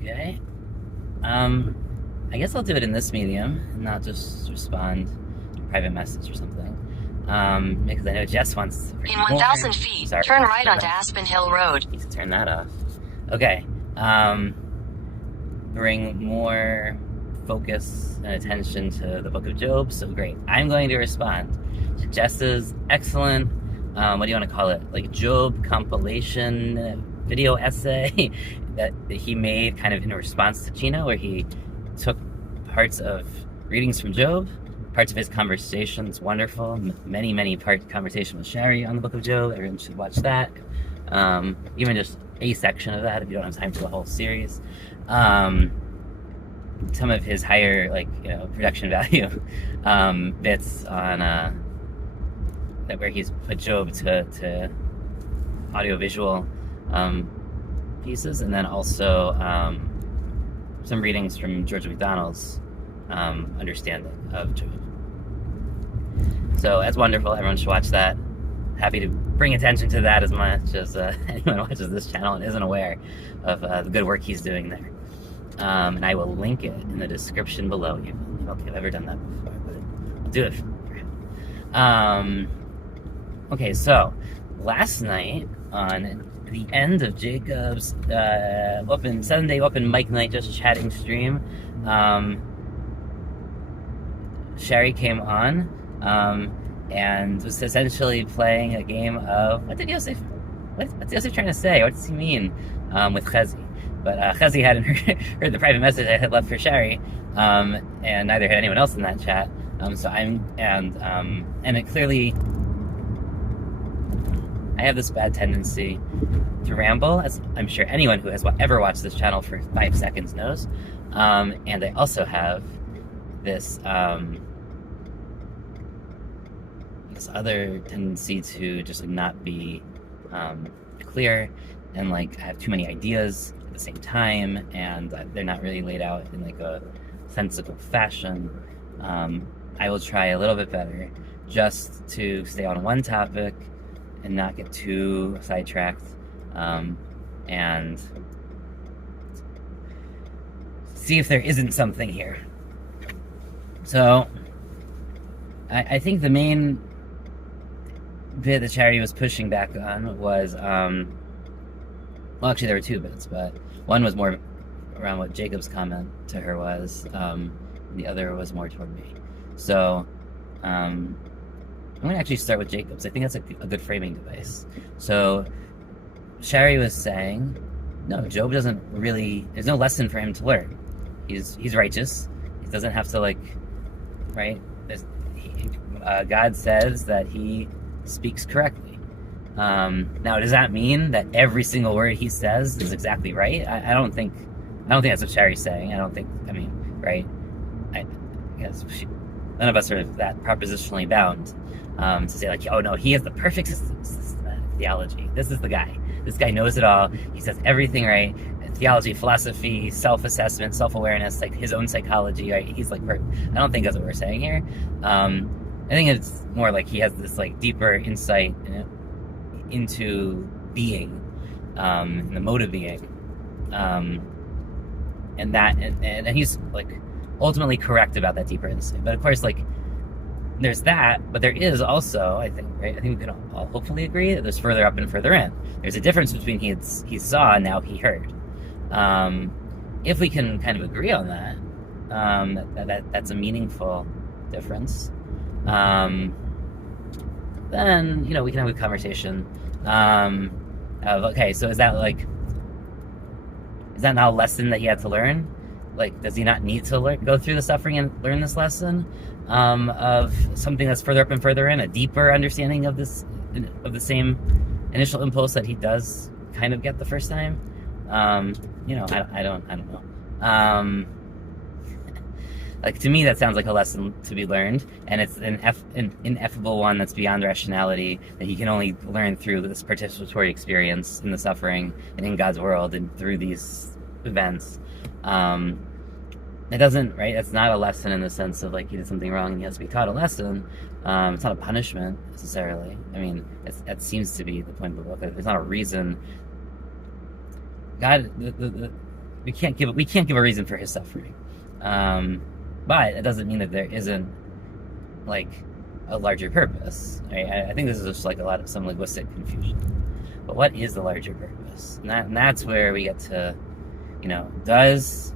Okay. I guess I'll do it in this medium and not just respond to private message or something. Because I know Jess wants In more. 1,000 feet, Sorry, turn right onto Aspen Hill Road. You can turn that off. Okay. Bring more focus and attention to the Book of Job. So great. I'm going to respond to Jess's excellent, what do you want to call it? Like Job compilation video essay that he made kind of in response to Chino, where he took parts of readings from Job, parts of his conversations, wonderful, many part conversation with Sherry on the Book of Job. Everyone should watch that. Even just a section of that if you don't have time for the whole series. Some of his higher, production value bits on that where he's put Job to audiovisual pieces, and then also some readings from George MacDonald's understanding of Job. So that's wonderful. Everyone should watch that. Happy to bring attention to that as much as anyone watches this channel and isn't aware of the good work he's doing there. And I will link it in the description below. I don't think I've ever done that before, but I'll do it for him. Okay, so last night on the end of Jacob's Sunday open mic night, just chatting stream, Sherry came on and was essentially playing a game of what's Yosef trying to say? What does he mean with Chezi? But Chezi hadn't heard the private message I had left for Sherry, and neither had anyone else in that chat. And it clearly, I have this bad tendency to ramble, as I'm sure anyone who has ever watched this channel for 5 seconds knows. And I also have this this other tendency to just not be clear, and I have too many ideas at the same time, and they're not really laid out in a sensible fashion. I will try a little bit better just to stay on one topic and not get too sidetracked, and see if there isn't something here. So I think the main bit that Charity was pushing back on was, well, actually there were two bits, but one was more around what Jacob's comment to her was, the other was more toward me. So I'm going to actually start with Jacob's. I think that's a good framing device. So Sherry was saying, no, Job doesn't really, there's no lesson for him to learn. He's righteous. He doesn't have to right? God says that he speaks correctly. Now, does that mean that every single word he says is exactly right? I don't think that's what Sherry's saying. Right? I guess none of us are that propositionally bound to say oh no, he has the perfect systematic theology. This is the guy. This guy knows it all. He says everything right. Theology, philosophy, self-assessment, self-awareness, his own psychology, right? He's perfect. I don't think that's what we're saying here. I think it's more he has this deeper insight into being, and the mode of being, and he's ultimately correct about that deeper insight. But of course, there's that, but there is also, I think, right? I think we can all hopefully agree that there's further up and further in. There's a difference between he saw and now he heard. If we can kind of agree on that, that's a meaningful difference. Then we can have a conversation of, okay, so is that not a lesson that he had to learn? Does he not need to go through the suffering and learn this lesson of something that's further up and further in, a deeper understanding of the same initial impulse that he does kind of get the first time? I don't know. To me, that sounds like a lesson to be learned, and it's an ineffable one that's beyond rationality, that he can only learn through this participatory experience in the suffering and in God's world and through these events. It doesn't, right? It's not a lesson in the sense of he did something wrong and he has to be taught a lesson. It's not a punishment necessarily. That seems to be the point of the book. There's not a reason. God, we can't give a reason for his suffering. But it doesn't mean that there isn't like a larger purpose. Right? I think this is just like some linguistic confusion. But what is the larger purpose? And that's where we get to, does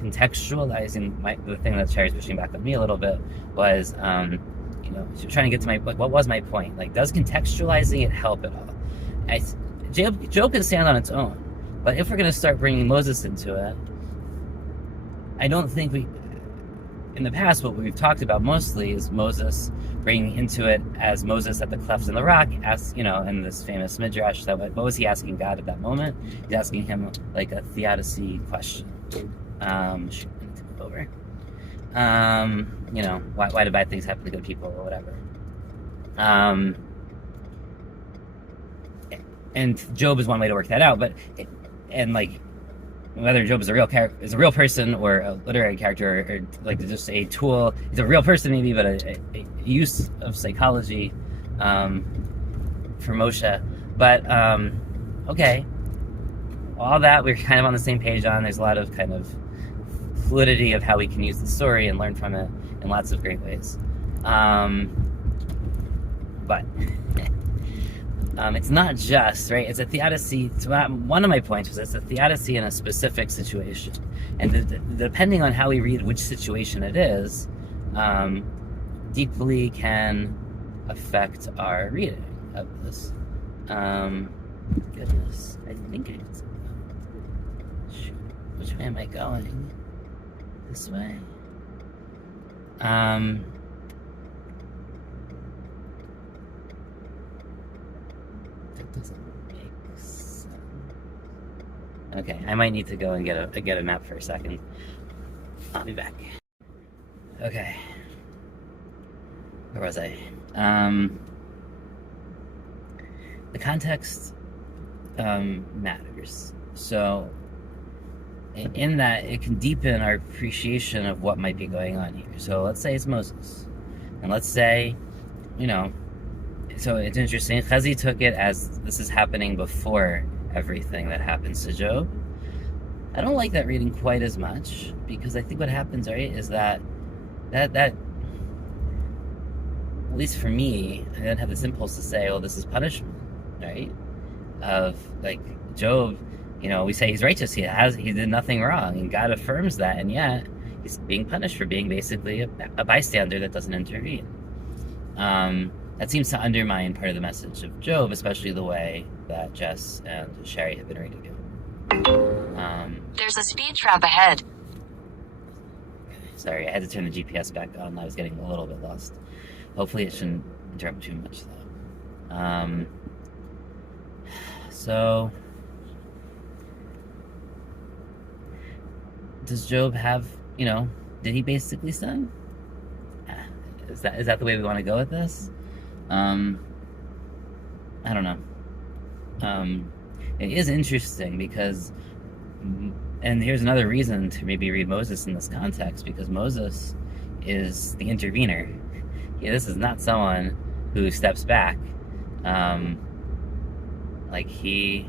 contextualizing the thing that Cherry's pushing back on me a little bit was, trying to get to what was my point? Like, does contextualizing it help at all? Job can stand on its own, but if we're going to start bringing Moses into it, I don't think in the past, what we've talked about mostly is Moses bringing into it as Moses at the cleft in the rock, in this famous midrash, that what was he asking God at that moment? He's asking him like a theodicy question. I need to move over. Why do bad things happen to good people or whatever? And Job is one way to work that out, whether Job is a real person or a literary character or like just a tool. He's a real person maybe, but a use of psychology for Moshe. But okay, all that we're kind of on the same page on. There's a lot of kind of fluidity of how we can use the story and learn from it in lots of great ways. But it's not just, right? It's a theodicy. One of my points was it's a theodicy in a specific situation. And depending on how we read which situation it is, deeply can affect our reading of this. Goodness, I think which way am I going? This way? Doesn't make sense. Okay, I might need to go and get a map for a second. I'll be back. Okay. Where was I? The context matters. So in that, it can deepen our appreciation of what might be going on here. So let's say it's Moses. And let's say, so it's interesting. Chazi took it as this is happening before everything that happens to Job. I don't like that reading quite as much, because I think what happens, right, is that at least for me, I then have this impulse to say, oh, this is punishment, right? Of like Job, we say he's righteous, he did nothing wrong, and God affirms that, and yet he's being punished for being basically a bystander that doesn't intervene. That seems to undermine part of the message of Job, especially the way that Jess and Sherry have been reading it. There's a speed trap ahead. Sorry, I had to turn the GPS back on. I was getting a little bit lost. Hopefully it shouldn't interrupt too much, though. So, does Job have, did he basically sin? Is that the way we want to go with this? I don't know. It is interesting because, and here's another reason to maybe read Moses in this context, because Moses is the intervener. This is not someone who steps back. He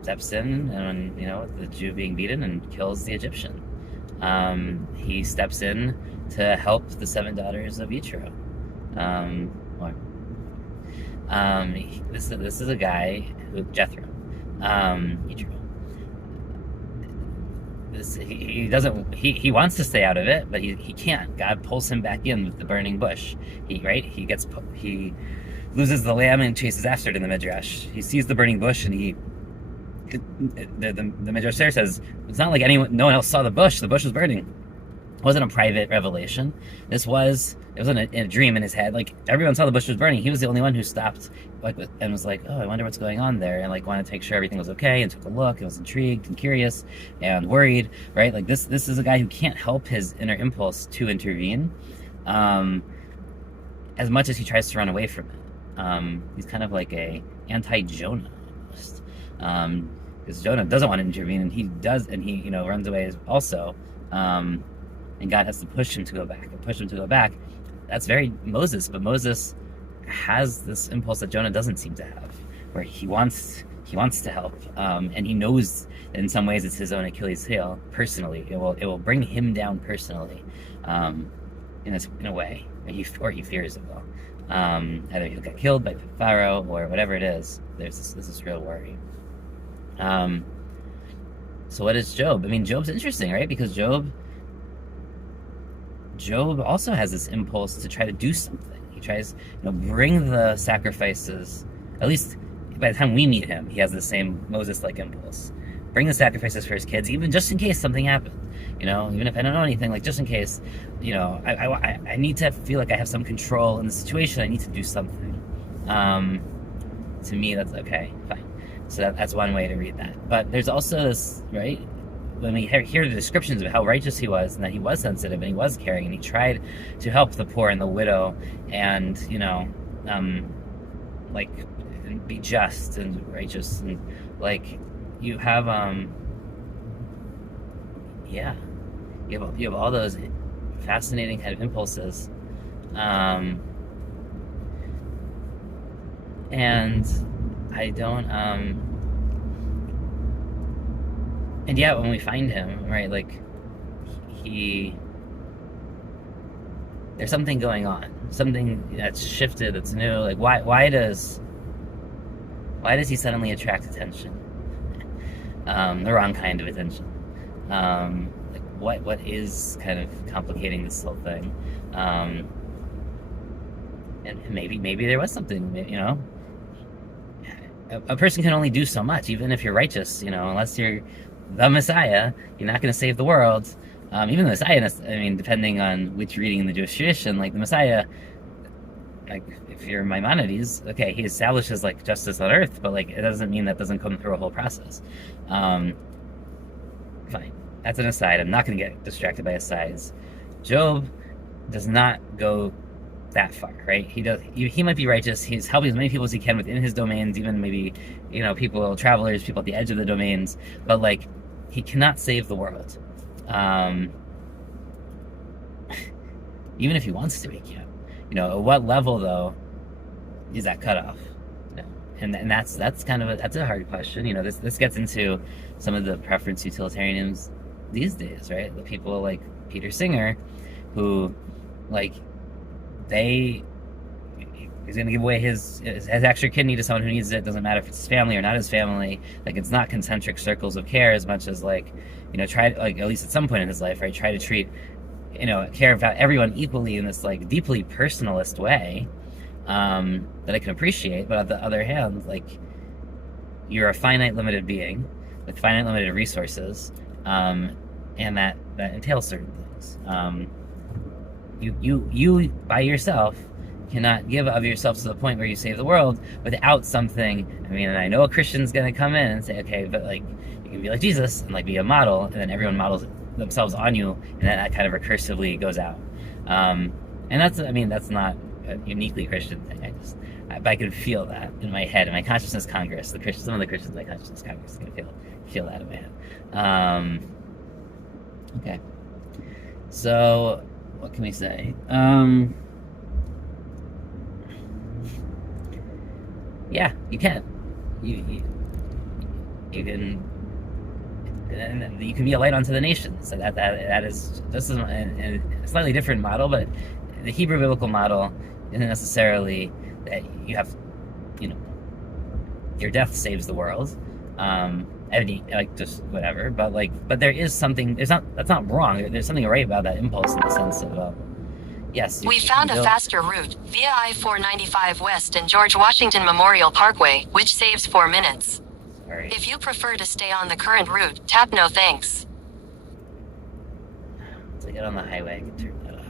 steps in and, the Jew being beaten and kills the Egyptian. He steps in to help the 7 daughters of Yitro. This is a guy who Jethro. Yitro. He wants to stay out of it, but he can't. God pulls him back in with the burning bush. He loses the lamb and chases after it in the midrash. He sees the burning bush and the midrash there says it's not like no one else saw the bush. The bush was burning. It wasn't a private revelation. It wasn't a dream in his head. Like, everyone saw the bush was burning. He was the only one who stopped, and was like, oh, I wonder what's going on there, and wanted to make sure everything was okay, and took a look, and was intrigued and curious and worried, right? This is a guy who can't help his inner impulse to intervene, as much as he tries to run away from it. He's kind of like a anti-Jonah, almost. Because Jonah doesn't want to intervene, and he does, and he, runs away also. And God has to push him to go back. That's very Moses, but Moses has this impulse that Jonah doesn't seem to have, where he wants he wants to help, and he knows that in some ways it's his own Achilles heel personally. It will bring him down personally, in a way, or he fears it will. Either he'll get killed by Pharaoh or whatever it is. There's this real worry. So what is Job? I mean, Job's interesting, right? Because Job also has this impulse to try to do something. He tries, bring the sacrifices. At least by the time we meet him, he has the same Moses-like impulse. Bring the sacrifices for his kids, even just in case something happened. Even if I don't know anything, like just in case, I need to feel like I have some control in the situation. I need to do something. To me, that's okay, fine. So that's one way to read that. But there's also this, right? When we hear the descriptions of how righteous he was, and that he was sensitive and he was caring, and he tried to help the poor and the widow, and be just and righteous, and you have you have all those fascinating kind of impulses, and I don't and yeah, when we find him, right, there's something going on, something that's shifted, that's new. Why does he suddenly attract attention? The wrong kind of attention. What is kind of complicating this whole thing? And maybe there was something, A person can only do so much, even if you're righteous, unless you're the Messiah, you're not going to save the world. Even the Messiah, depending on which reading in the Jewish tradition, the Messiah, if you're Maimonides, okay, he establishes justice on earth, but it doesn't mean that doesn't come through a whole process. Fine, that's an aside. I'm not going to get distracted by asides. Job does not go that far, right? He might be righteous. He's helping as many people as he can within his domains, even maybe travelers, people at the edge of the domains, but he cannot save the world. Even if he wants to, he can't. At what level though is that cutoff? And that's kind of that's a hard question. This gets into some of the preference utilitarianism these days, right? The people like Peter Singer, who he's going to give away his extra kidney to someone who needs it. Doesn't matter if it's his family or not his family. It's not concentric circles of care as much as try to, at least at some point in his life, right? Try to treat, care about everyone equally in this deeply personalist way that I can appreciate. But on the other hand, you're a finite, limited being with finite, limited resources, and that entails certain things. You by yourself cannot give of yourself to the point where you save the world without something. And I know a Christian's going to come in and say, okay, but you can be like Jesus and be a model, and then everyone models themselves on you, and then that kind of recursively goes out. And that's not a uniquely Christian thing. I can feel that in my head, in my consciousness congress. Some of the Christians in my consciousness congress can feel that in my head. Okay. So what can we say? Yeah, you can. You can. And you can be a light unto the nations. So that is just a slightly different model, but the Hebrew biblical model isn't necessarily that you have, your death saves the world. Just whatever. But there is something. That's not wrong. There's something right about that impulse in the sense of. Yes. We found a faster route via I-495 West and George Washington Memorial Parkway, which saves 4 minutes. Sorry. If you prefer to stay on the current route, tap no thanks. Once I get on the highway, I can turn that off.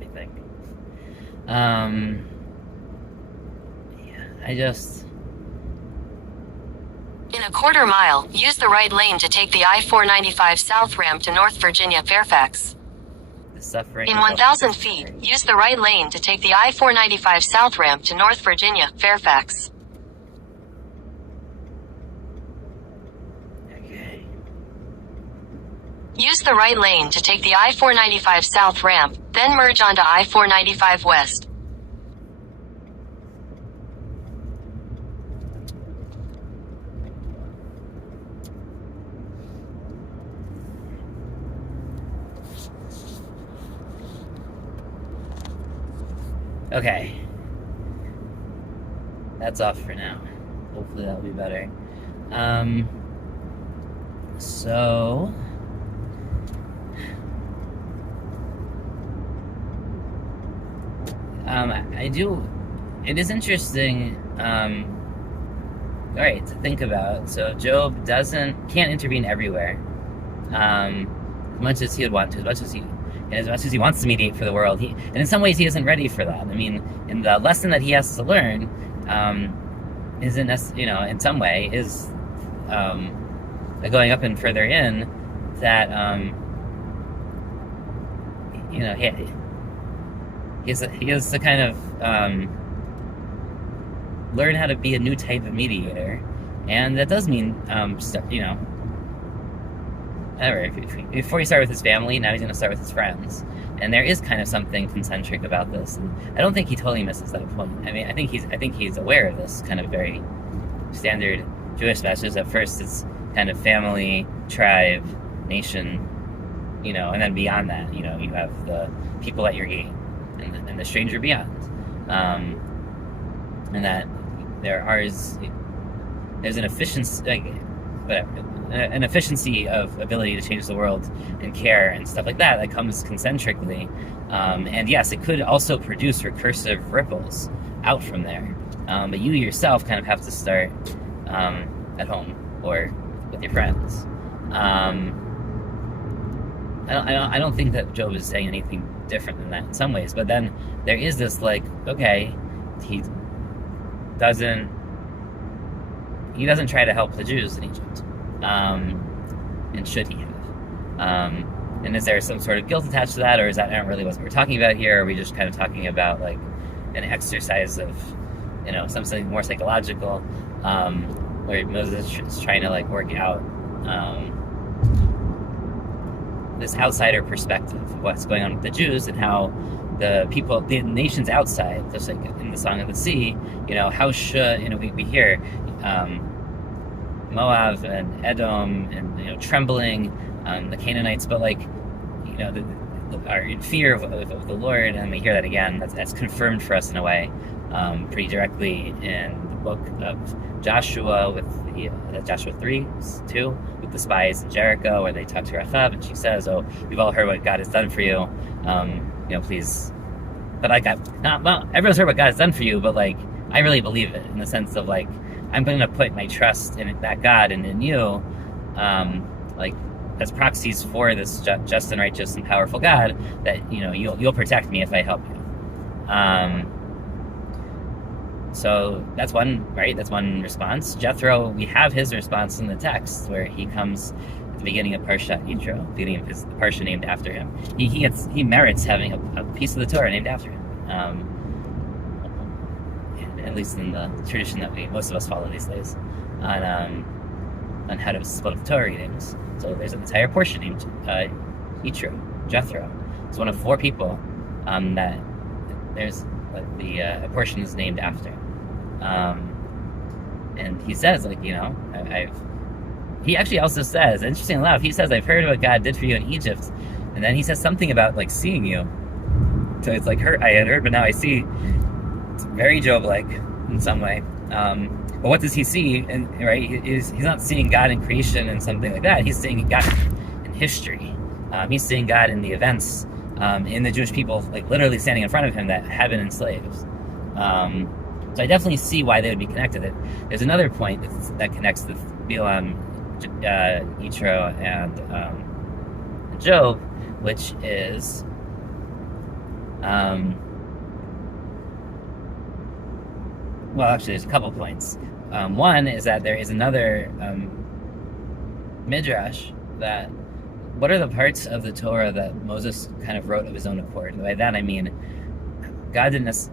I think. In a quarter mile, use the right lane to take the I-495 South ramp to North Virginia, Fairfax. In 1,000 feet, use the right lane to take the I-495 South ramp to North Virginia, Fairfax. Okay. Use the right lane to take the I-495 South ramp, then merge onto I-495 West. Okay. That's off for now. Hopefully that'll be better. So... it is interesting, alright, to think about. So Job can't intervene everywhere, as much as he would want to, as much as he wants to mediate for the world. And in some ways he isn't ready for that. I mean, in the lesson that he has to learn, isn't, in some way, is going up and further in, that, he has to kind of learn how to be a new type of mediator, and that does mean whatever. Before he started with his family, now he's going to start with his friends, and there is kind of something concentric about this. And I don't think he totally misses that point. I mean, I think he's aware of this kind of very standard Jewish message. At first, it's kind of family, tribe, nation, and then beyond that, you have the people at your gate and the stranger beyond, and that there's an efficiency, an efficiency of ability to change the world and care and stuff like that comes concentrically, and yes, it could also produce recursive ripples out from there, but you yourself kind of have to start at home or with your friends. I don't think that Job is saying anything different than that in some ways, but then there is this okay, he doesn't try to help the Jews in Egypt, and should he have? And is there some sort of guilt attached to that, or is that not really what we're talking about here? Or are we just kind of talking about an exercise of something more psychological, where Moses is trying to work out this outsider perspective of what's going on with the Jews, and how the nations outside, just like in the Song of the Sea, how should, we hear Moab and Edom and, trembling, the Canaanites, but are in fear of the Lord, and we hear that again. That's confirmed for us in a way, pretty directly in the book of Joshua with Joshua 3:2 with the spies in Jericho, where they talk to Rahab, and she says, "Oh, we've all heard what God has done for you. Please." But everyone's heard what God has done for you, but I really believe it in the sense of I'm going to put my trust in that God and in you, as proxies for this just and righteous and powerful God, that you'll protect me if I help you. So that's one, right? That's one response. Jethro, we have his response in the text where he comes at the beginning of Parshat Yitro, beginning of the Parsha named after him. He merits having a piece of the Torah named after him. At least in the tradition that most of us follow these days, on how to split up the Torah readings. So there's an entire portion named Jethro. It's one of 4 people that there's the portion is named after. And he says, he actually also says, interestingly enough, he says, "I've heard what God did for you in Egypt," and then he says something about seeing you. So it's I had heard, but now I see. It's very Job-like in some way. But what does he see? And he's not seeing God in creation and something like that. He's seeing God in history. He's seeing God in the events, in the Jewish people, literally standing in front of him that had been enslaved. So I definitely see why they would be connected. There's another point that connects with Bilam, Yitro, and Job, which is well, actually, there's a couple points. One is that there is another midrash that what are the parts of the Torah that Moses kind of wrote of his own accord? And by that I mean, God didn't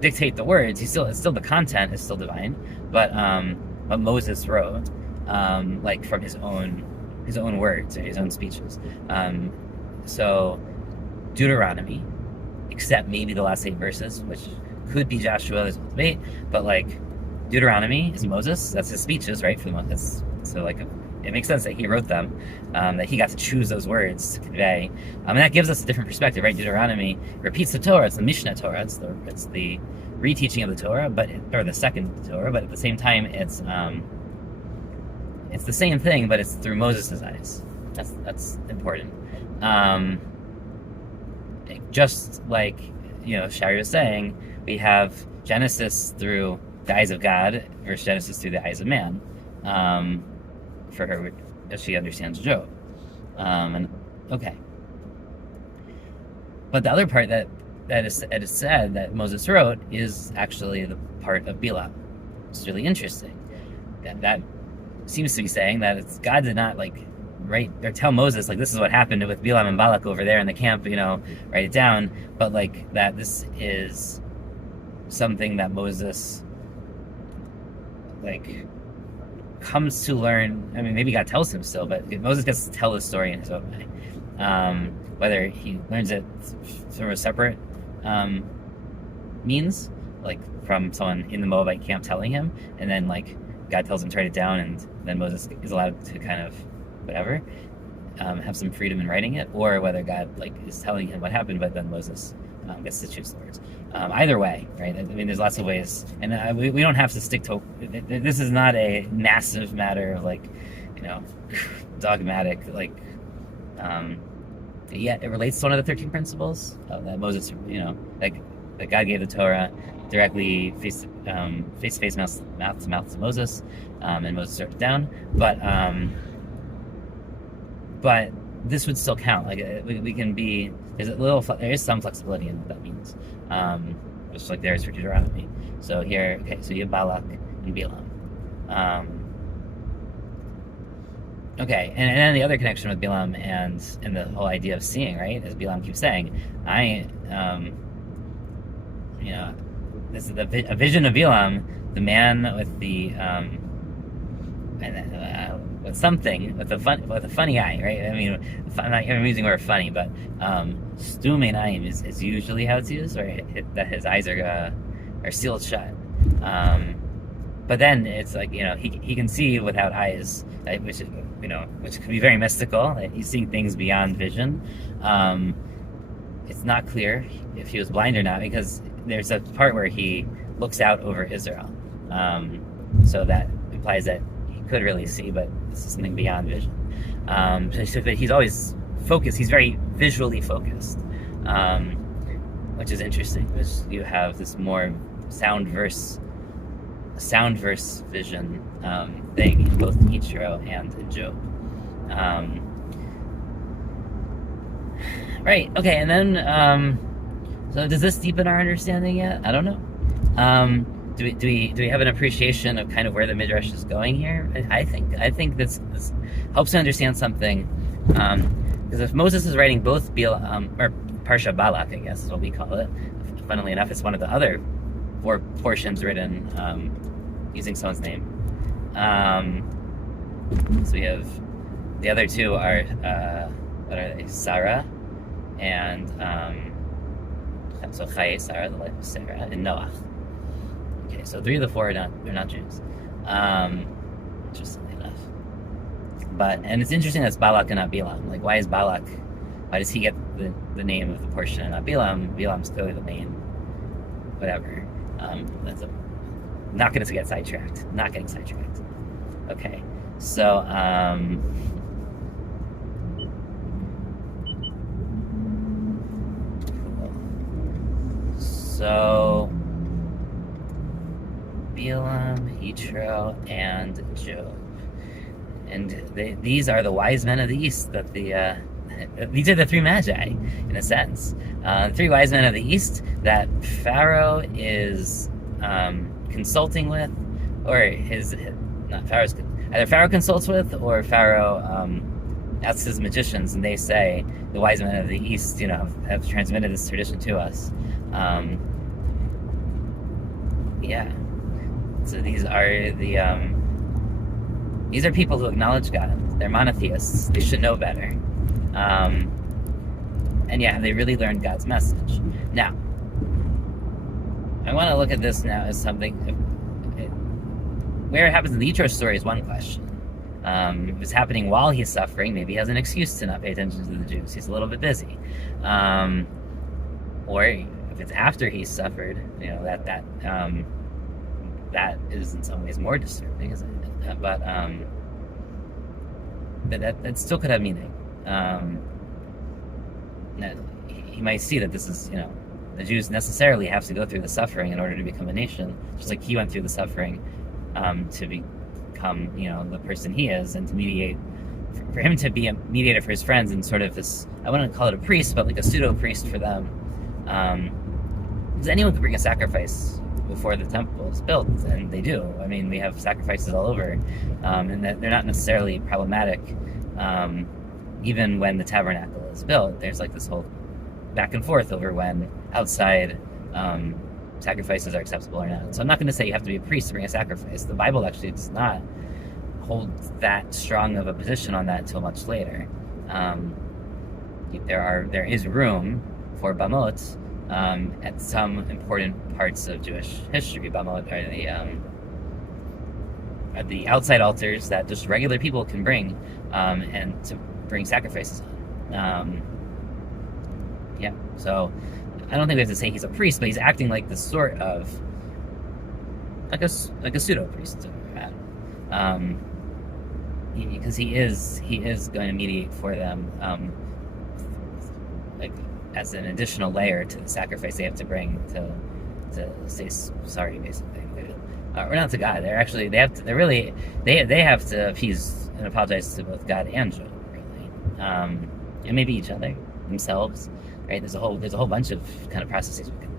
dictate the words. It's still the content is still divine, but Moses wrote from his own words or his own speeches. So Deuteronomy, except maybe the last 8 verses, which could be Joshua, there's a debate, but Deuteronomy is Moses. That's his speeches, right? For the that's so it makes sense that he wrote them, that he got to choose those words to convey. And that gives us a different perspective, right? Deuteronomy repeats the Torah. It's the Mishnah Torah. It's the reteaching of the Torah, or the second Torah, but at the same time, it's the same thing, but it's through Moses' eyes. That's important. Just like, Shari was saying, we have Genesis through the eyes of God versus Genesis through the eyes of man. For her, as she understands Job. Okay. But the other part that is said that Moses wrote is actually the part of Bilam. It's really interesting. That seems to be saying that God did not write or tell Moses this is what happened with Bilam and Balak over there in the camp, write it down, but that this is something that Moses comes to learn. I mean, maybe God tells him still, but Moses gets to tell the story in his own way. Whether he learns it through a separate means, from someone in the Moabite camp telling him, and then God tells him to write it down, and then Moses is allowed to kind of whatever, have some freedom in writing it, or whether God is telling him what happened, but then Moses gets to choose the words. Either way, right? I mean, there's lots of ways, and we don't have to stick to. This is not a massive matter of dogmatic. Yet it relates to one of the 13 principles that Moses, that God gave the Torah directly face to face, mouth to mouth to Moses, and Moses wrote it down. But this would still count. We can be. There is some flexibility in what that means. Just like there is for Deuteronomy. So here, so you have Balak and Bilam. Okay, and then the other connection with Bilam and the whole idea of seeing, right? As Bilam keeps saying, this is a vision of Bilam, the man with the with a funny eye, right? I mean, I'm using the word funny, but stume einayim is usually how it's used, or that his eyes are sealed shut. But then it's he can see without eyes, which can be very mystical. He's seeing things beyond vision. It's not clear if he was blind or not, because there's a part where he looks out over Israel. So that implies that he could really see, but this is something beyond vision. But he's always focused. He's very visually focused, which is interesting, because you have this more sound verse vision thing in both Yitro and in Job. Right. Okay. And then, so does this deepen our understanding yet? I don't know. Do we have an appreciation of kind of where the Midrash is going here? I think this helps to understand something. Because if Moses is writing both or Parsha Balak, I guess is what we call it. Funnily enough, it's one of the other 4 portions written using someone's name. So we have the other 2 are what are they? Sarah and so Chaye Sarah, the life of Sarah, and Noah. Okay, so 3 of the 4 they're not Jews. Interestingly enough. And it's interesting that it's Balak and not Bilam. Why is Balak? Why does he get the name of the portion and not Bilam? Bilam's clearly the main whatever. Not going to get sidetracked. Not getting sidetracked. Okay, so So Bilam, Yitro, and Job, and these are the wise men of the East. These are the 3 magi, in a sense. 3 wise men of the East that Pharaoh is consulting with, or either Pharaoh consults with, or Pharaoh asks his magicians, and they say the wise men of the East, have transmitted this tradition to us. So these are people who acknowledge God. They're monotheists. They should know better. They really learned God's message. Now, I want to look at this now as something. Where it happens in the Yitro story is one question. If it's happening while he's suffering, maybe he has an excuse to not pay attention to the Jews. He's a little bit busy. Or if it's after he's suffered, that is in some ways more disturbing, isn't it? But that still could have meaning. He might see that this is, the Jews necessarily have to go through the suffering in order to become a nation, just like he went through the suffering to become, the person he is, and to mediate, for him to be a mediator for his friends, and sort of this, I wouldn't call it a priest, but like a pseudo-priest for them. Because anyone could bring a sacrifice before the temple is built, and they do. I mean, we have sacrifices all over, and that they're not necessarily problematic. Even when the tabernacle is built, there's like this whole back and forth over when outside sacrifices are acceptable or not. So I'm not going to say you have to be a priest to bring a sacrifice. The Bible actually does not hold that strong of a position on that until much later. There is room for bamot at some important parts of Jewish history. Bamot are the outside altars that just regular people can bring and to bring sacrifices on. So I don't think we have to say he's a priest, but he's acting like the sort of like a pseudo priest, because he is going to mediate for them, like as an additional layer to the sacrifice they have to bring to say sorry, basically, or not to God. They have to appease and apologize to both God and Job, really, and maybe each other, themselves. Right, there's a whole bunch of kind of processes we can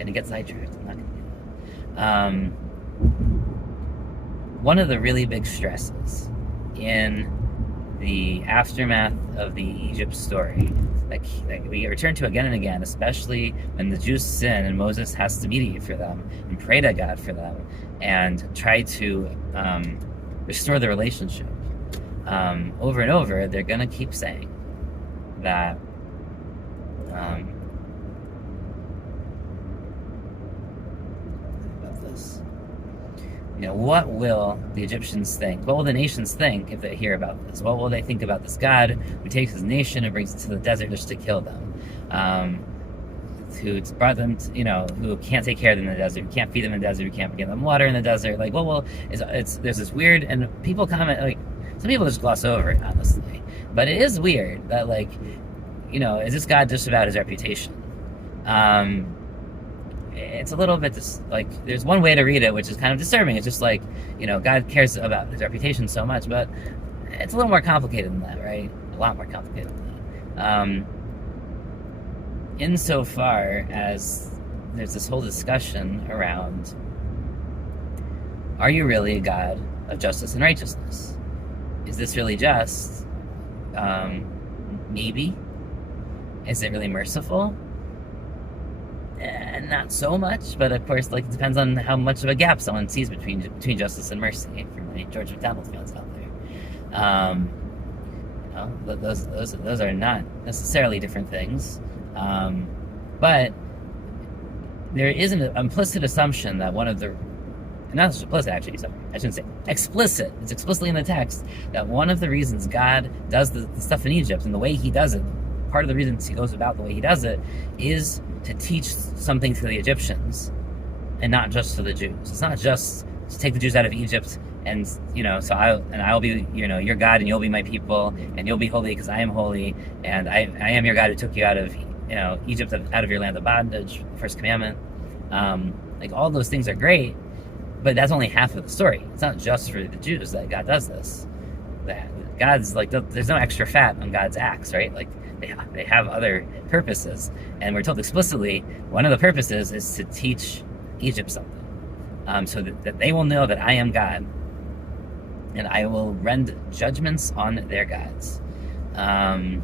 and it gets sidetracked. I'm not going to do that. One of the really big stresses in the aftermath of the Egypt story, like we return to again and again, especially when the Jews sin and Moses has to mediate for them and pray to God for them and try to restore the relationship. Over and over, they're going to keep saying that about this. What will the Egyptians think? What will the nations think if they hear about this? What will they think about this God who takes his nation and brings it to the desert just to kill them? Who brought them to, who can't take care of them in the desert, who can't feed them in the desert, who can't give them water in the desert. Like, there's this weird, and people comment, like, some people just gloss over it, honestly. But it is weird that, like, is this God just about his reputation? It's a little bit just like, there's one way to read it, which is kind of disturbing. It's just like, God cares about his reputation so much, but it's a little more complicated than that, right? A lot more complicated than that. Insofar as there's this whole discussion around, are you really a God of justice and righteousness? Is this really just? Maybe. Is it really merciful? Not so much, but of course, like, it depends on how much of a gap someone sees between justice and mercy. For many George McDonald fans out there, those are not necessarily different things, but there is an implicit assumption that one of the, not implicit actually, sorry, I shouldn't say explicit. It's explicitly in the text that one of the reasons God does the stuff in Egypt and the way he does it, part of the reasons he goes about the way he does it, is to teach something to the Egyptians and not just to the Jews. It's not just to take the Jews out of Egypt and, so I'll be, your God, and you'll be my people, and you'll be holy because I am holy, and I am your God who took you out of, Egypt, out of your land of bondage, the first commandment. Like, all those things are great, but that's only half of the story. It's not just for the Jews that God does this. God's, like, there's no extra fat on God's axe, right? Like, they have other purposes, and we're told explicitly one of the purposes is to teach Egypt something, so that they will know that I am God, and I will rend judgments on their gods. And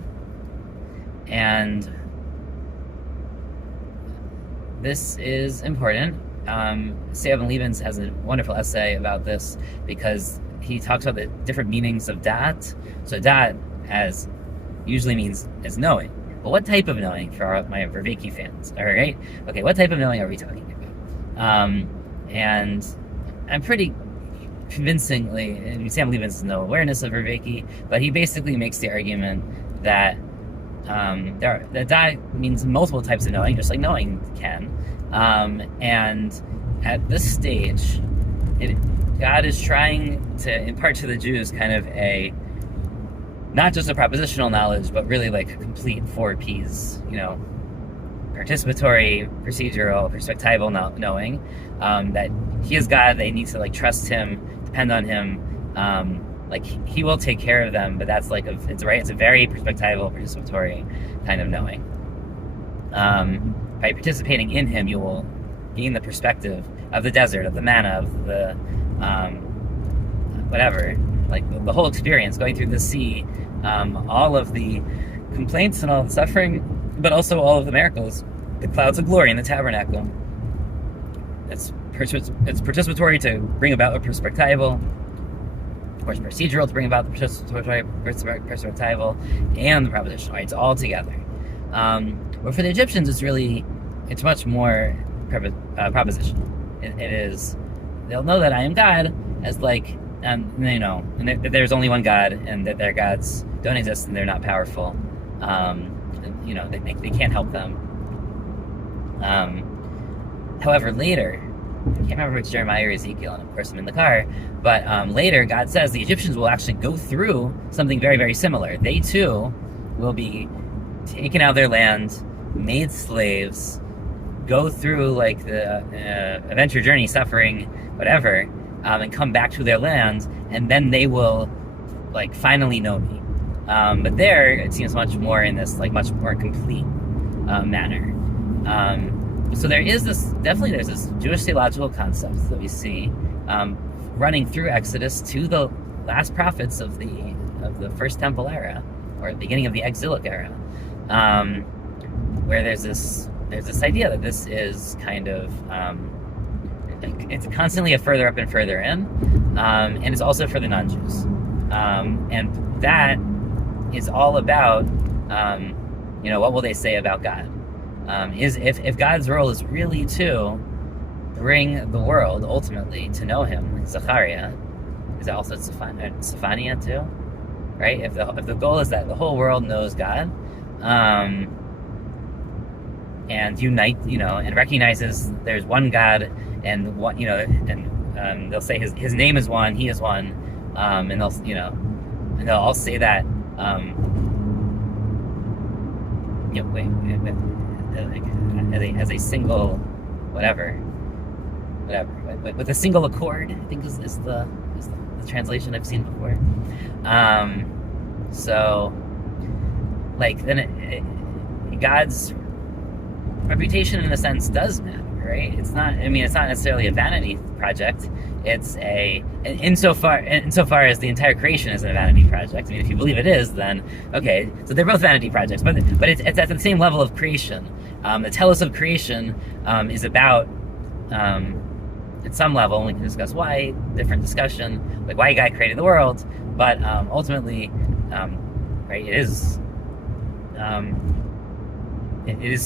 this is important. Seven Lebens has a wonderful essay about this, because he talks about the different meanings of dat. So dat as usually means as knowing. But what type of knowing for my Vervaeke fans? All right? Okay, what type of knowing are we talking about? And I'm pretty convincingly, and Sam Levinson has no awareness of Raveki, but he basically makes the argument that that Da means multiple types of knowing, just like knowing can. And at this stage, God is trying to impart to the Jews kind of not just a propositional knowledge, but really like a complete 4 Ps, participatory, procedural, perspectival knowing, that he is God, they need to like trust him, depend on him, like he will take care of them, but that's like it's a very perspectival, participatory kind of knowing. By participating in him, you will gain the perspective of the desert, of the manna, of the whatever, like the whole experience, going through the sea, all of the complaints and all the suffering, but also all of the miracles, the clouds of glory in the tabernacle. It's participatory to bring about a perspectival, of course procedural to bring about the perspectival, and the propositional, right? It's all together. But for the Egyptians, it's much more propositional. It is, they'll know that I am God as like, they know, and that there's only one God, and that their gods don't exist, and they're not powerful. They can't help them. However, later, I can't remember if it's Jeremiah or Ezekiel, and of course I'm in the car, but later God says the Egyptians will actually go through something very, very similar. They too will be taken out of their land, made slaves, go through like the adventure journey, suffering, whatever, and come back to their land, and then they will like finally know me. But there, it seems much more in this like much more complete manner. So there's this Jewish theological concept that we see running through Exodus to the last prophets of the First Temple era, or the beginning of the exilic era, where there's this idea that this is kind of it's constantly a further up and further in, and it's also for the non-Jews, and that is all about what will they say about God. Is if God's role is really to bring the world ultimately to know Him, like Zechariah, is that also Zephaniah too, right? If the goal is that the whole world knows God, and unite, and recognizes there's one God, and what and they'll say His name is one, He is one, and they'll all say that. As a single, whatever, with a single accord, I think is the translation I've seen before. So, like, then God's reputation, in a sense, does matter, right? It's not necessarily a vanity project. It's insofar as the entire creation is a vanity project. I mean, if you believe it is, then okay. So they're both vanity projects, but it's at the same level of creation. The telos of creation is about, at some level, and we can discuss why, different discussion, like why God created the world, but ultimately, right, it is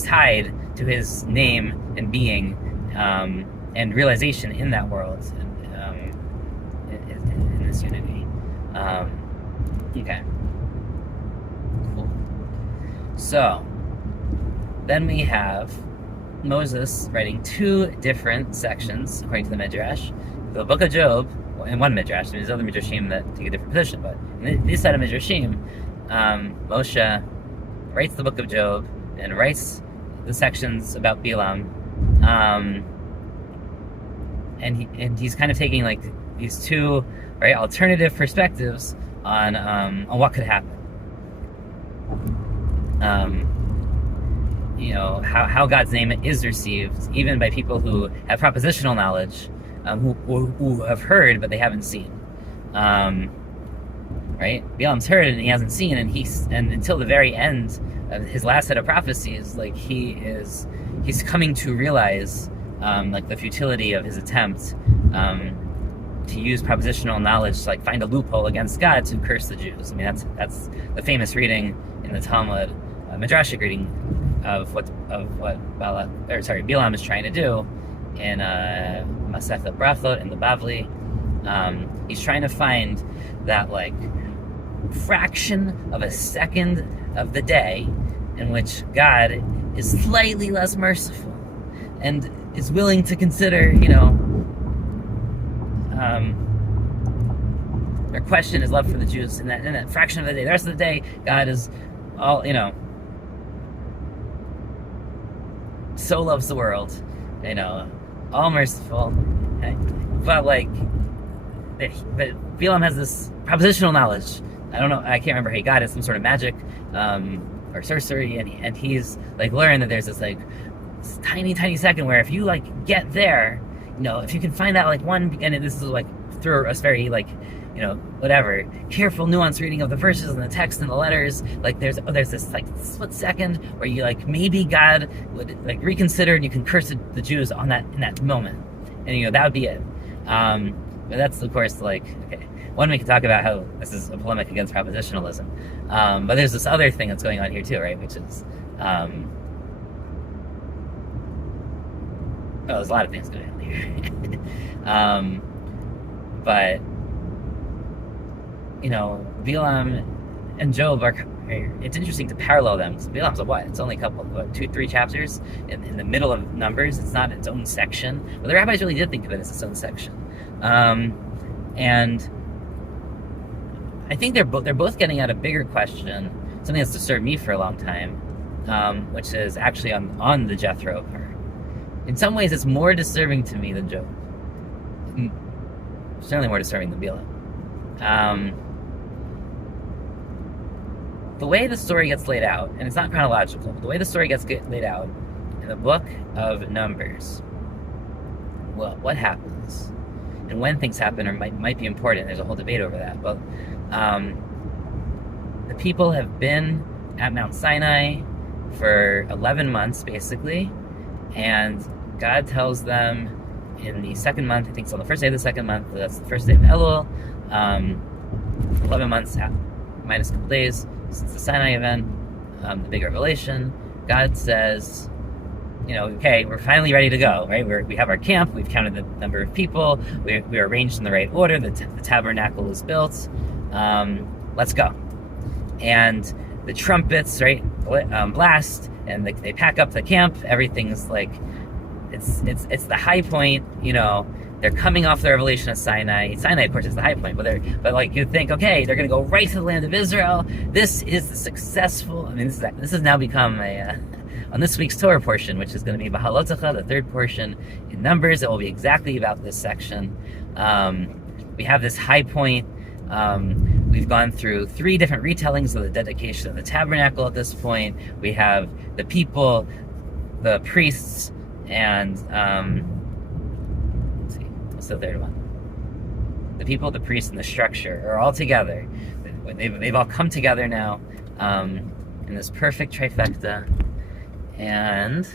tied to His name and being, and realization in that world, in this unity. Okay. Cool. So, then we have Moses writing 2 different sections, according to the Midrash. The book of Job, and one Midrash, there's other Midrashim that take a different position, but in this set of Midrashim, Moshe writes the book of Job, and writes the sections about Bilam, and he's kind of taking like these 2, right, alternative perspectives on what could happen. How God's name is received, even by people who have propositional knowledge, who have heard but they haven't seen. Right? Bilam's heard and he hasn't seen, and until the very end of his last set of prophecies, like he's coming to realize like the futility of his attempt to use propositional knowledge to like find a loophole against God to curse the Jews. I mean, that's the famous reading in the Talmud, Midrashic reading of what Bilam is trying to do in Masechet Brachot in the Bavli, He's trying to find that like fraction of a second of the day in which God is slightly less merciful and is willing to consider, or question his love for the Jews in that fraction of the day. The rest of the day, God is all, so loves the world, all merciful. But Balaam has this propositional knowledge. I don't know, I can't remember. Hey, God is some sort of magic or sorcery, and he's like learned that there's this like tiny second where if you like get there, if you can find out like one, and this is like through a very like whatever careful nuanced reading of the verses and the text and the letters, like there's this like split second where you like maybe God would like reconsider and you can curse the Jews in that moment, and that would be it. But that's of course like, okay, one, we can talk about how this is a polemic against propositionalism, but there's this other thing that's going on here too, right? Which is there's a lot of things going on here. But Balaam and Job it's interesting to parallel them, because Balaam's it's only a couple, 2-3 chapters in the middle of Numbers. It's not its own section, but the rabbis really did think of it as its own section. And I think they're both getting at a bigger question, something that's disturbed me for a long time, which is actually on the Jethro part. In some ways, it's more disturbing to me than Job. Certainly more disturbing than Balaam. The way the story gets laid out, and it's not chronological, but the way the story gets laid out in the book of Numbers, well, what happens and when things happen or might be important. There's a whole debate over that. But the people have been at Mount Sinai for 11 months, basically, and God tells them in the second month, I think it's on the first day of the second month, that's the first day of Elul, 11 months minus a couple days since the Sinai event, the big revelation, God says, okay, we're finally ready to go, right? We have our camp, we've counted the number of people, we're arranged in the right order, the tabernacle is built, let's go. And the trumpets, right, blast, and they pack up the camp, everything's like, it's the high point, they're coming off the revelation of Sinai. Sinai, of course, is the high point, but like you think, okay, they're going to go right to the land of Israel. This is the successful. I mean, this has now become on this week's Torah portion, which is going to be Bahalotacha, the third portion in Numbers. It will be exactly about this section. We have this high point. We've gone through 3 different retellings of the dedication of the tabernacle at this point. We have the people, the priests, and let's see, what's the third one? The people, the priests, and the structure are all together. They've all come together now in this perfect trifecta. And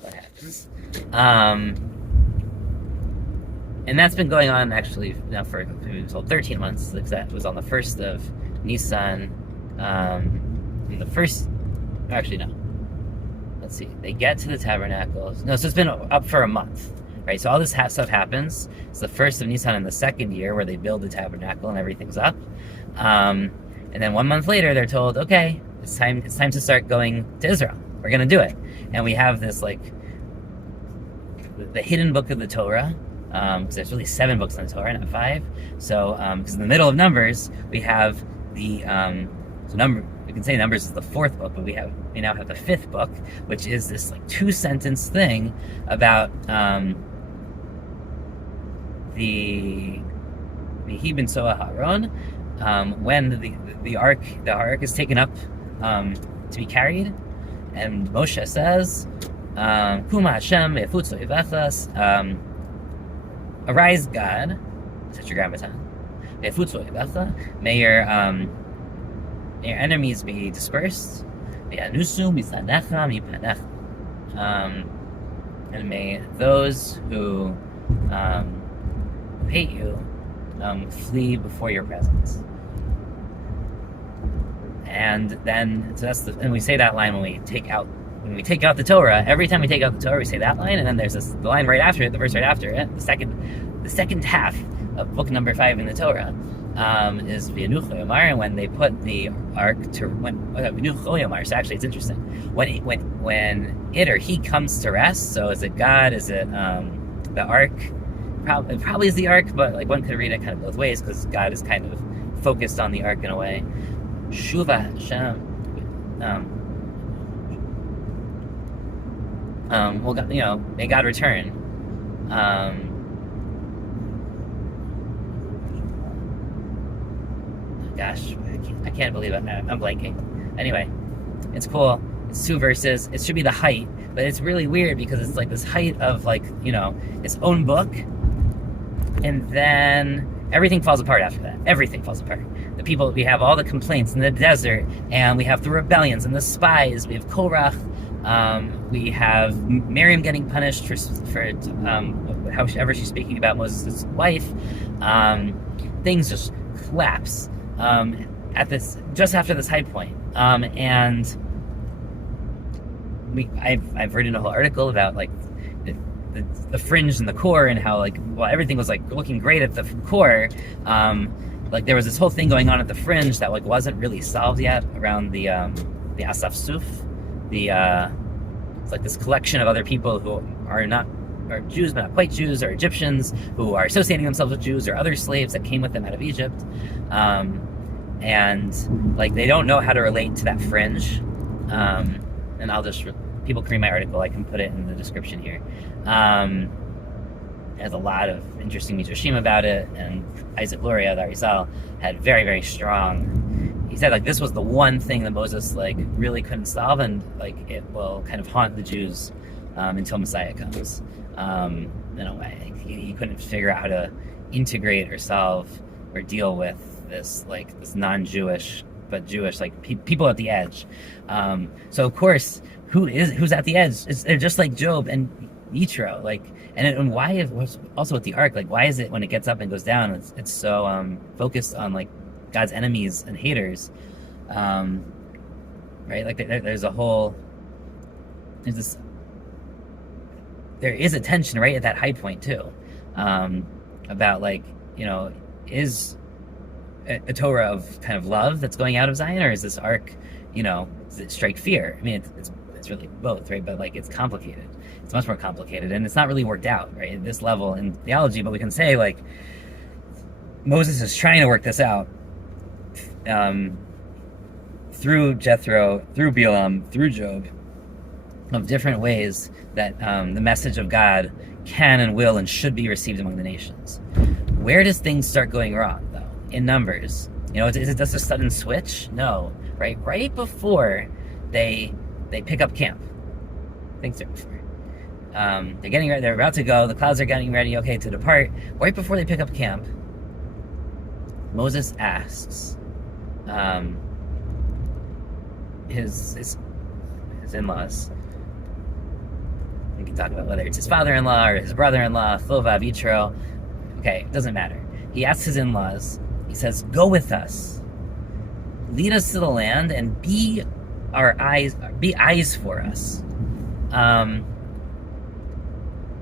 what happens? And that's been going on actually now for 13 months. That was on the 1st of Nisan. Let's see. They get to the tabernacle. No, so it's been up for a month, right? So all this stuff happens. It's the 1st of Nisan in the second year where they build the tabernacle and everything's up. And then 1 month later, they're told, okay, it's time to start going to Israel. We're going to do it. And we have this, like, the hidden book of the Torah, because there's really 7 books in the Torah, not 5. So, because in the middle of Numbers, we have the, we can say Numbers is the 4th book, but we now have the 5th book, which is this, like, 2-sentence thing about, the Hebin Soa Haron, when the ark is taken up to be carried, and Moshe says, Kuma Hashem ve'efutzu evachas, arise God, Tetragrammaton, ve'efutzu evacha, may your enemies be dispersed, ve'anusu misanecha mipanecha, and may those who hate you flee before your presence. And then, so and we say that line when we take out the Torah. Every time we take out the Torah, we say that line, and then there's the line right after it, the verse right after it, the second the second half of book number 5 in the Torah is V'yanuch Oyomar, and when they put the ark to V'yanuch Oyomar. So actually, it's interesting when it or he comes to rest. So is it God? Is it the ark? It probably is the ark, but like one could read it kind of both ways because God is kind of focused on the ark in a way. Shuva Hashem. Well, may God return. Gosh, I can't believe it. I'm blanking. Anyway, it's cool. It's 2 verses. It should be the height, but it's really weird because it's like this height of like, its own book. And then everything falls apart after that. Everything falls apart. We have all the complaints in the desert, and we have the rebellions and the spies. We have Korach. We have Miriam getting punished for however she's speaking about Moses' wife. Things just collapse just after this high point. And I've written a whole article about like the fringe and the core, and how everything was like looking great at the core. Like there was this whole thing going on at the fringe that like wasn't really solved yet around the Asaf Suf. It's like this collection of other people who are Jews but not quite Jews, or Egyptians who are associating themselves with Jews, or other slaves that came with them out of Egypt, and like they don't know how to relate to that fringe. And people can read my article. I can put it in the description here. There's a lot of interesting midrashim about it, and Isaac Luria, the Arizal, had very, very strong. He said like this was the one thing that Moses like really couldn't solve, and like it will kind of haunt the Jews until Messiah comes. In a way, he couldn't figure out how to integrate or solve or deal with this non-Jewish but Jewish people at the edge. So of course, who's at the edge? They're just like Job and Yitro, and why is also with the ark, like why is it when it gets up and goes down, it's so focused on like God's enemies and haters, right? Like there is a tension right at that high point too, about is a Torah of kind of love that's going out of Zion, or is this ark, does it strike fear? I mean, it's really both, right? But it's complicated. It's much more complicated, and it's not really worked out, right, at this level in theology. But we can say Moses is trying to work this out through Jethro, through Balaam, through Job, of different ways that the message of God can and will and should be received among the nations. Where does things start going wrong, though? In Numbers, is it just a sudden switch? No, right before they pick up camp. Things are before. They're getting ready. They're about to go. The clouds are getting ready. Okay, to depart. Right before they pick up camp, Moses asks his in-laws. We can talk about whether it's his father-in-law or his brother-in-law, Chova, Yitro. Okay, it doesn't matter. He asks his in-laws. He says, "Go with us. Lead us to the land and be eyes for us."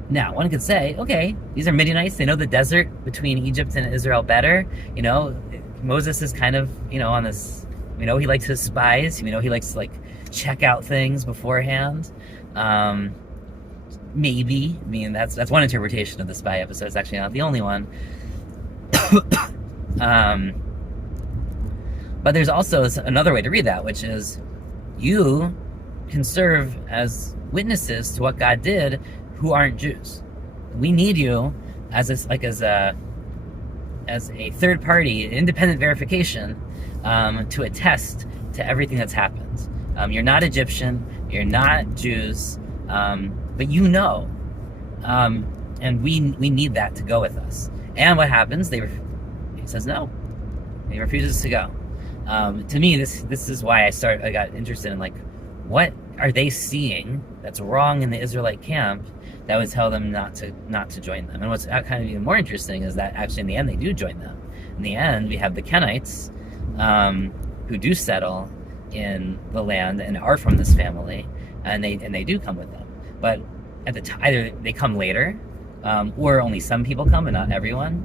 Now, one could say, okay, these are Midianites. They know the desert between Egypt and Israel better. Moses is kind of, on this, he likes his spies. He likes to, check out things beforehand. Maybe. I mean, that's one interpretation of the spy episode. It's actually not the only one. But there's also another way to read that, which is you can serve as witnesses to what God did who aren't Jews. We need you as a third party, independent verification, to attest to everything that's happened. You're not Egyptian, you're not Jews, but and we need that to go with us. And what happens? He says no. He refuses to go. To me, this is why I got interested in what are they seeing that's wrong in the Israelite camp that would tell them not to join them. And what's kind of even more interesting is that actually in the end they do join them. In the end, we have the Kenites who do settle in the land and are from this family, and they do come with them. But at the time, either they come later, or only some people come and not everyone.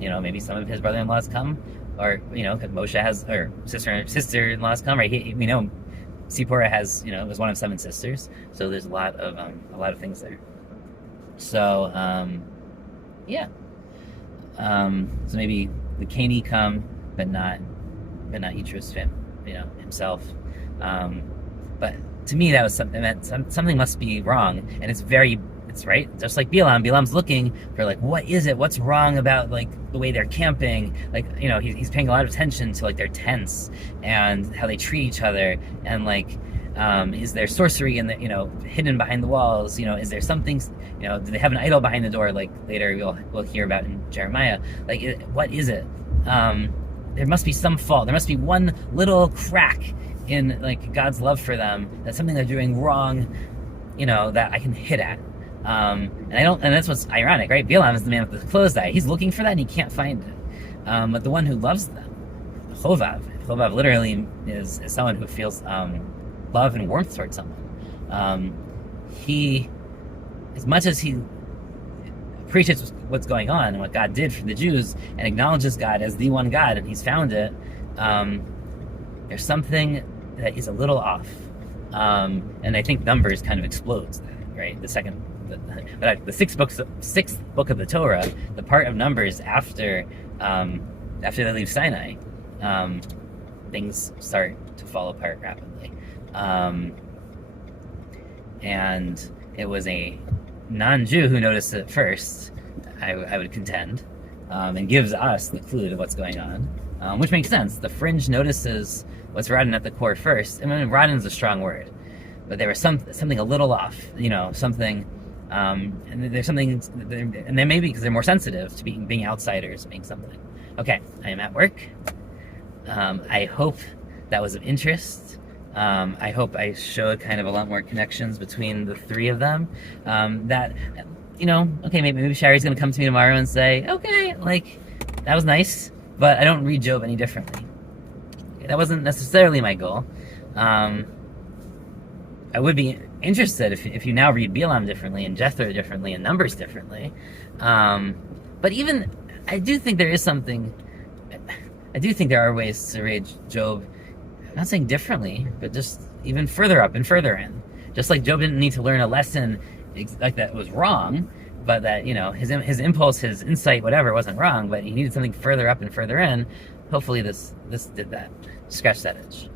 You know, maybe some of his brother-in-laws come, or you know, Moshe has, or sister-in-laws come, right? We know Sipporah has, you know, was one of 7 sisters, so there's a lot of things there. So yeah, so maybe the Caney come, but not Yitru's himself. But to me, that was something that something must be wrong, and it's right, just like Bilam's looking for, like, what is it? What's wrong about, like, the way they're camping? Like, you know, he's paying a lot of attention to, like, their tents and how they treat each other, and like, is there sorcery in the, you know, hidden behind the walls? You know, is there something, you know, do they have an idol behind the door? Like later we'll hear about in Jeremiah. Like, what is it? There must be some fault. There must be one little crack in, like, God's love for them. That's something they're doing wrong, you know, that I can hit at. And that's what's ironic, right? Bilam is the man with the closed eye. He's looking for that and he can't find it. But the one who loves them, Chovav literally is someone who feels love and warmth towards someone. He, as much as he appreciates what's going on and what God did for the Jews and acknowledges God as the one God, and he's found it, there's something that is a little off. And I think Numbers kind of explodes that, right? The sixth book of the Torah, the part of Numbers after they leave Sinai, things start to fall apart rapidly. And it was a non-Jew who noticed it first, I would contend, and gives us the clue to what's going on, which makes sense. The fringe notices what's rotten at the core first. I mean, rotten is a strong word, but there was something a little off, you know, something, and there's something, and they maybe because they're more sensitive to being outsiders, being something. Okay, I am at work. I hope that was of interest. I hope I showed kind of a lot more connections between the 3 of them. That, you know, okay, maybe Shari's going to come to me tomorrow and say, okay, like, that was nice, but I don't read Job any differently. Okay, that wasn't necessarily my goal. I would be interested if you now read Bilam differently and Jethro differently and Numbers differently. But even, I do think there are ways to read Job, I'm not saying differently, but just even further up and further in. Just like Job didn't need to learn a lesson like that was wrong, but that, you know, his impulse, his insight, whatever, wasn't wrong, but he needed something further up and further in. Hopefully this did that. Scratch that itch.